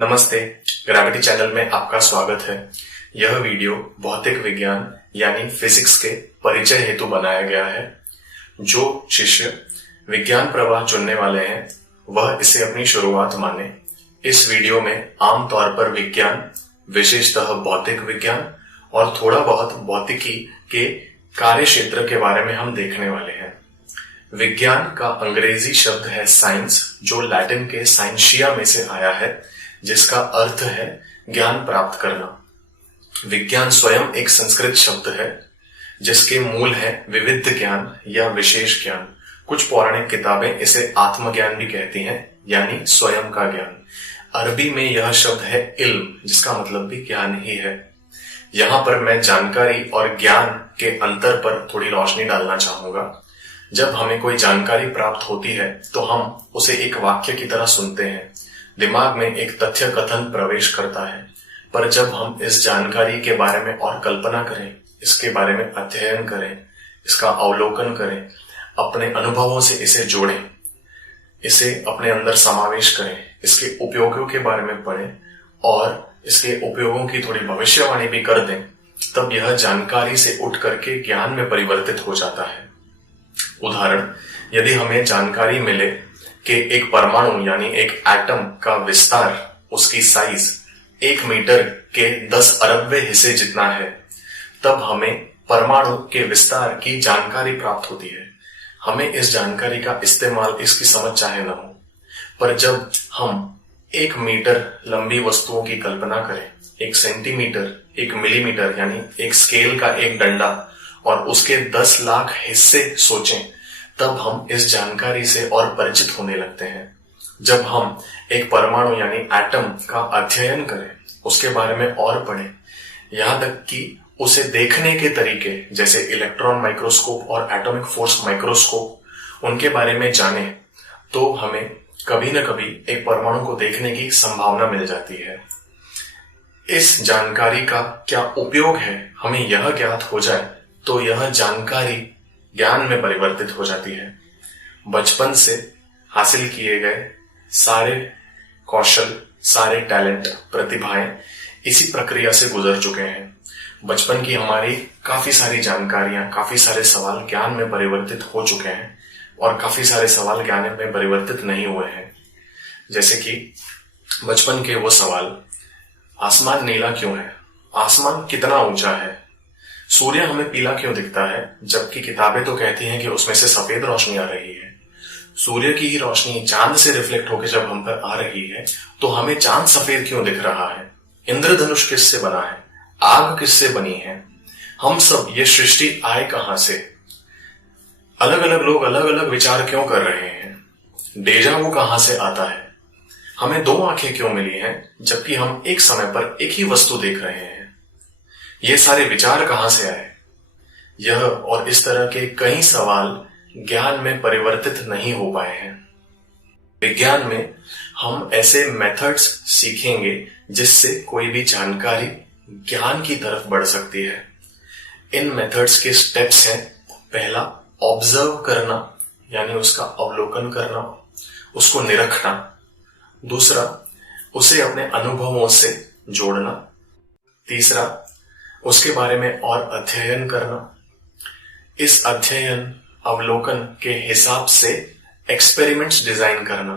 नमस्ते, gravity channel में आपका स्वागत है। यह वीडियो भौतिक विज्ञान यानी फिजिक्स के परिचय हेतु बनाया गया है। जो शिष्य विज्ञान प्रवाह चुनने वाले हैं वह इसे अपनी शुरुआत माने। इस वीडियो में आमतौर पर विज्ञान, विशेषतः भौतिक विज्ञान और थोड़ा बहुत भौतिकी के कार्य क्षेत्र के बारे में हम देखने वाले हैं। विज्ञान का अंग्रेजी शब्द है साइंस, जो लैटिन के साइंशिया में से आया है, जिसका अर्थ है ज्ञान प्राप्त करना। विज्ञान स्वयं एक संस्कृत शब्द है जिसके मूल है विविध ज्ञान या विशेष ज्ञान। कुछ पौराणिक किताबें इसे आत्मज्ञान भी कहती हैं, यानी स्वयं का ज्ञान। अरबी में यह शब्द है इल्म, जिसका मतलब भी ज्ञान ही है। यहाँ पर मैं जानकारी और ज्ञान के अंतर पर थोड़ी रोशनी डालना चाहूंगा। जब हमें कोई जानकारी प्राप्त होती है तो हम उसे एक वाक्य की तरह सुनते हैं, दिमाग में एक तथ्य कथन प्रवेश करता है। पर जब हम इस जानकारी के बारे में और कल्पना करें, इसके बारे में अध्ययन करें, इसका अवलोकन करें, अपने अनुभवों से इसे जोड़ें, इसे अपने अंदर समावेश करें, इसके उपयोगों के बारे में पढ़ें और इसके उपयोगों की थोड़ी भविष्यवाणी भी कर दें, तब यह जानकारी से उठ करके ज्ञान में परिवर्तित हो जाता है। उदाहरण, यदि हमें जानकारी मिले कि एक परमाणु यानी एक एटम का विस्तार, उसकी साइज 1 मीटर के 10 अरबवें हिस्से जितना है, तब हमें परमाणु के विस्तार की जानकारी प्राप्त होती है। हमें इस जानकारी का इस्तेमाल, इसकी समझ चाहे न हो, पर जब हम 1 मीटर लंबी वस्तुओं की कल्पना करें, 1 सेंटीमीटर, 1 मिलीमीटर यानी एक स्केल का एक डंडा और उसके 10 लाख हिस्से सोचें, तब हम इस जानकारी से और परिचित होने लगते हैं। जब हम एक परमाणु यानी एटम का अध्ययन करें, उसके बारे में और पढ़ें, यहां तक कि उसे देखने के तरीके जैसे इलेक्ट्रॉन माइक्रोस्कोप और एटॉमिक फोर्स माइक्रोस्कोप, उनके बारे में जाने, तो हमें कभी न कभी एक परमाणु को देखने की संभावना मिल जाती है। इस जानकारी का क्या उपयोग है, हमें यह ज्ञात हो जाए तो यह जानकारी ज्ञान में परिवर्तित हो जाती है। बचपन से हासिल किए गए सारे कौशल, सारे टैलेंट, प्रतिभाएं इसी प्रक्रिया से गुजर चुके हैं। बचपन की हमारी काफी सारी जानकारियां, काफी सारे सवाल ज्ञान में परिवर्तित हो चुके हैं और काफी सारे सवाल ज्ञान में परिवर्तित नहीं हुए हैं। जैसे कि बचपन के वो सवाल, आसमान नीला क्यों है, आसमान कितना ऊंचा है, सूर्य हमें पीला क्यों दिखता है, जबकि किताबें तो कहती हैं कि उसमें से सफेद रोशनी आ रही है। सूर्य की ही रोशनी चांद से रिफ्लेक्ट होकर जब हम पर आ रही है तो हमें चांद सफेद क्यों दिख रहा है, इंद्रधनुष किससे बना है, आग किससे बनी है, हम सब ये सृष्टि आए कहां से, अलग अलग लोग अलग अलग विचार क्यों कर रहे हैं, डेजा वू कहां से आता है, हमें 2 आंखें क्यों मिली हैं जबकि हम एक समय पर एक ही वस्तु देख रहे हैं, ये सारे विचार कहां से आए। यह और इस तरह के कई सवाल ज्ञान में परिवर्तित नहीं हो पाए हैं। विज्ञान में हम ऐसे मेथड्स सीखेंगे जिससे कोई भी जानकारी ज्ञान की तरफ बढ़ सकती है। इन मेथड्स के स्टेप्स हैं, पहला ऑब्जर्व करना यानी उसका अवलोकन करना, उसको निरखना। दूसरा, उसे अपने अनुभवों से जोड़ना। तीसरा, उसके बारे में और अध्ययन करना। इस अध्ययन अवलोकन के हिसाब से एक्सपेरिमेंट्स डिजाइन करना,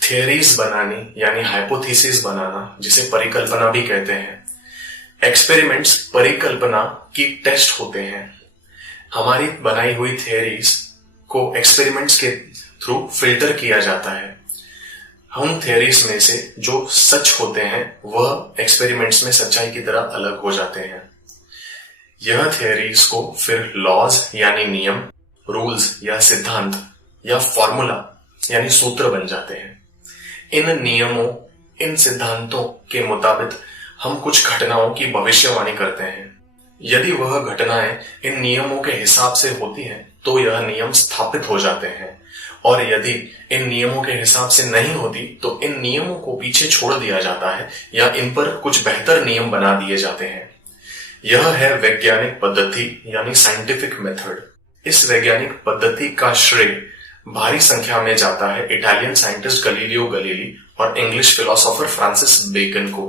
थियरीज बनानी यानी हाइपोथेसिस बनाना, जिसे परिकल्पना भी कहते हैं। एक्सपेरिमेंट्स परिकल्पना की टेस्ट होते हैं। हमारी बनाई हुई थियरीज को एक्सपेरिमेंट्स के थ्रू फिल्टर किया जाता है। हम थियरीज में से जो सच होते हैं वह एक्सपेरिमेंट्स में सच्चाई की तरह अलग हो जाते हैं। यह थियरीज को फिर लॉज यानी नियम, रूल्स या सिद्धांत या फॉर्मूला यानी सूत्र बन जाते हैं। इन नियमों, इन सिद्धांतों के मुताबिक हम कुछ घटनाओं की भविष्यवाणी करते हैं। यदि वह घटनाएं इन नियमों के हिसाब से होती हैं तो यह नियम स्थापित हो जाते हैं, और यदि इन नियमों के हिसाब से नहीं होती तो इन नियमों को पीछे छोड़ दिया जाता है या इन पर कुछ बेहतर नियम बना दिए जाते हैं। यह है वैज्ञानिक पद्धति यानी साइंटिफिक मेथड। इस वैज्ञानिक पद्धति का श्रेय भारी संख्या में जाता है इटालियन साइंटिस्ट गैलीलियो गैलीली और इंग्लिश फिलोसोफर फ्रांसिस बेकन को।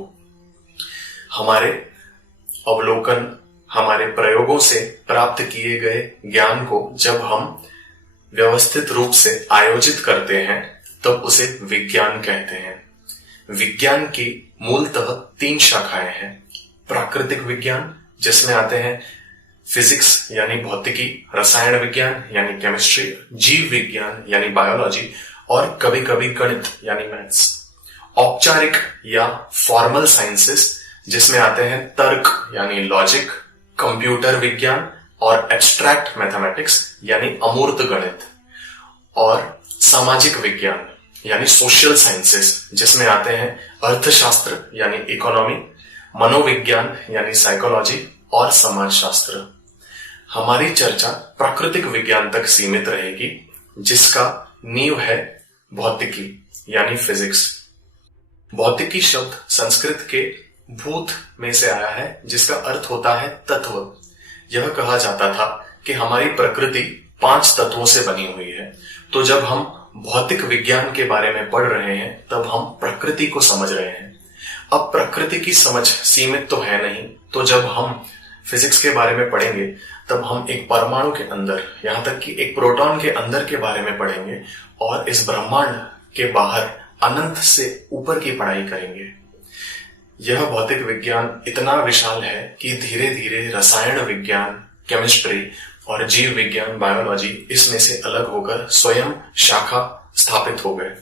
हमारे अवलोकन, हमारे प्रयोगों से प्राप्त किए गए ज्ञान को जब हम व्यवस्थित रूप से आयोजित करते हैं तब उसे विज्ञान कहते हैं। विज्ञान की मूलतः 3 शाखाएं हैं। प्राकृतिक विज्ञान, जिसमें आते हैं फिजिक्स यानी भौतिकी, रसायन विज्ञान यानी केमिस्ट्री, जीव विज्ञान यानी बायोलॉजी और कभी कभी गणित यानी मैथ्स। औपचारिक या फॉर्मल साइंसेस, जिसमें आते हैं तर्क यानी लॉजिक, कंप्यूटर विज्ञान और एब्स्ट्रैक्ट मैथमेटिक्स यानी अमूर्त गणित। और सामाजिक विज्ञान यानी सोशल साइंसेस, जिसमें आते हैं अर्थशास्त्र यानी इकोनॉमी, मनोविज्ञान यानी साइकोलॉजी और समाजशास्त्र। हमारी चर्चा प्राकृतिक विज्ञान तक सीमित रहेगी, जिसका नींव है भौतिकी यानी फिजिक्स। भौतिकी शब्द संस्कृत के भूत में से आया है, जिसका अर्थ होता है तत्व। यह कहा जाता था कि हमारी प्रकृति 5 तत्वों से बनी हुई है। तो जब हम भौतिक विज्ञान के बारे में पढ़ रहे हैं तब हम प्रकृति को समझ रहे हैं। अब प्रकृति की समझ सीमित तो है नहीं, तो जब हम फिजिक्स के बारे में पढ़ेंगे तब हम एक परमाणु के अंदर, यहां तक कि एक प्रोटॉन के अंदर के बारे में पढ़ेंगे और इस ब्रह्मांड के बाहर अनंत से ऊपर की पढ़ाई करेंगे। यह भौतिक विज्ञान इतना विशाल है कि धीरे धीरे रसायन विज्ञान, केमिस्ट्री और जीव विज्ञान, बायोलॉजी इसमें से अलग होकर स्वयं शाखा स्थापित हो गए।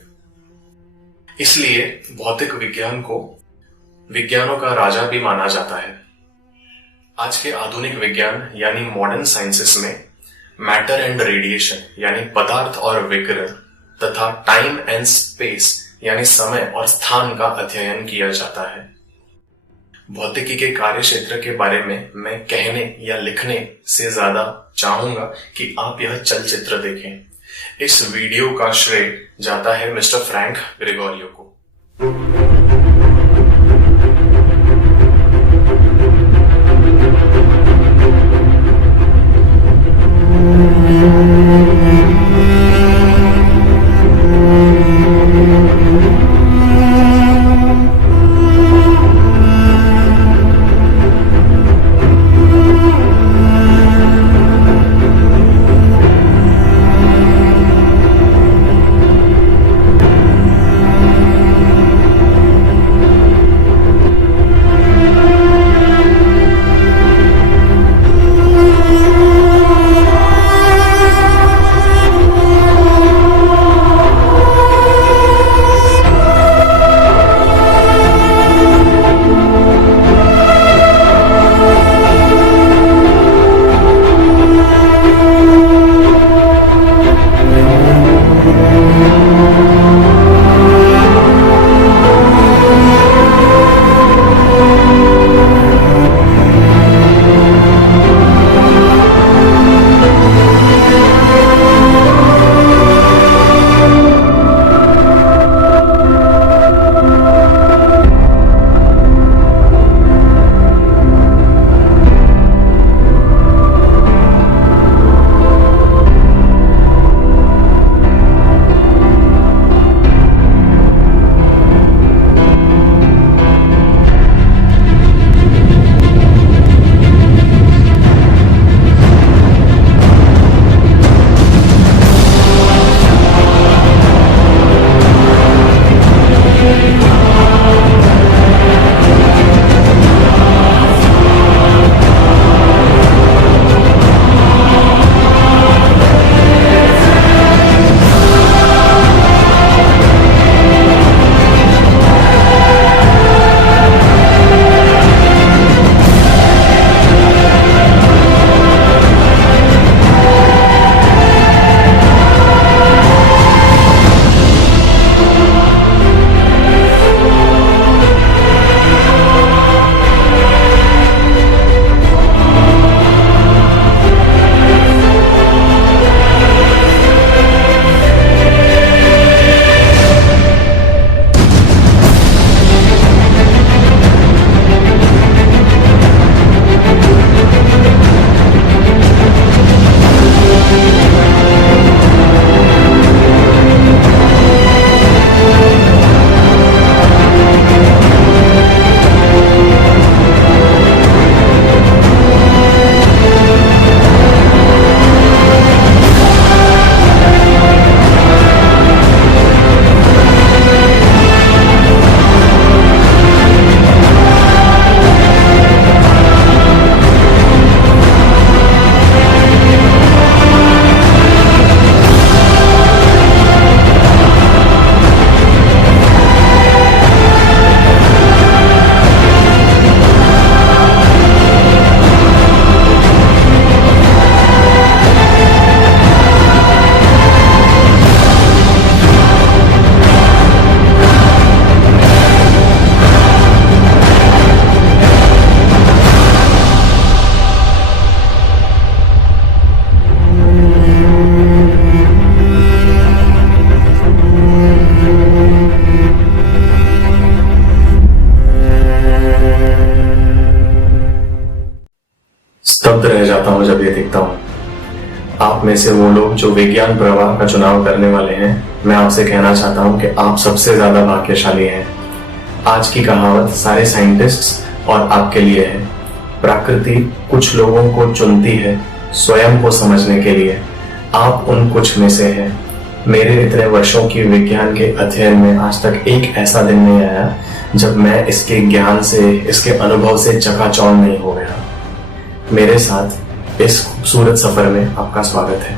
इसलिए भौतिक विज्ञान को विज्ञानों का राजा भी माना जाता है। आज के आधुनिक विज्ञान यानी मॉडर्न साइंसेस में मैटर एंड रेडिएशन यानी पदार्थ और विकिरण तथा टाइम एंड स्पेस यानी समय और स्थान का अध्ययन किया जाता है। भौतिकी के कार्य क्षेत्र के बारे में मैं कहने या लिखने से ज्यादा चाहूंगा कि आप यह चलचित्र देखें। इस वीडियो का श्रेय जाता है मिस्टर फ्रैंक ग्रेगोरियो को। स्तब्ध रह जाता हूँ जब ये देखता हूँ। आप में से वो लोग जो विज्ञान प्रवाह का चुनाव करने वाले हैं, मैं आपसे कहना चाहता हूँ कि आप सबसे ज्यादा भाग्यशाली हैं। आज की कहावत सारे साइंटिस्ट्स और आपके लिए है। प्रकृति कुछ लोगों को चुनती है स्वयं को समझने के लिए। आप उन कुछ में से हैं। मेरे इतने वर्षों की विज्ञान के अध्ययन में आज तक एक ऐसा दिन नहीं आया जब मैं इसके ज्ञान से, इसके अनुभव से चकाचौंध नहीं हो गया। मेरे साथ इस खूबसूरत सफर में आपका स्वागत है।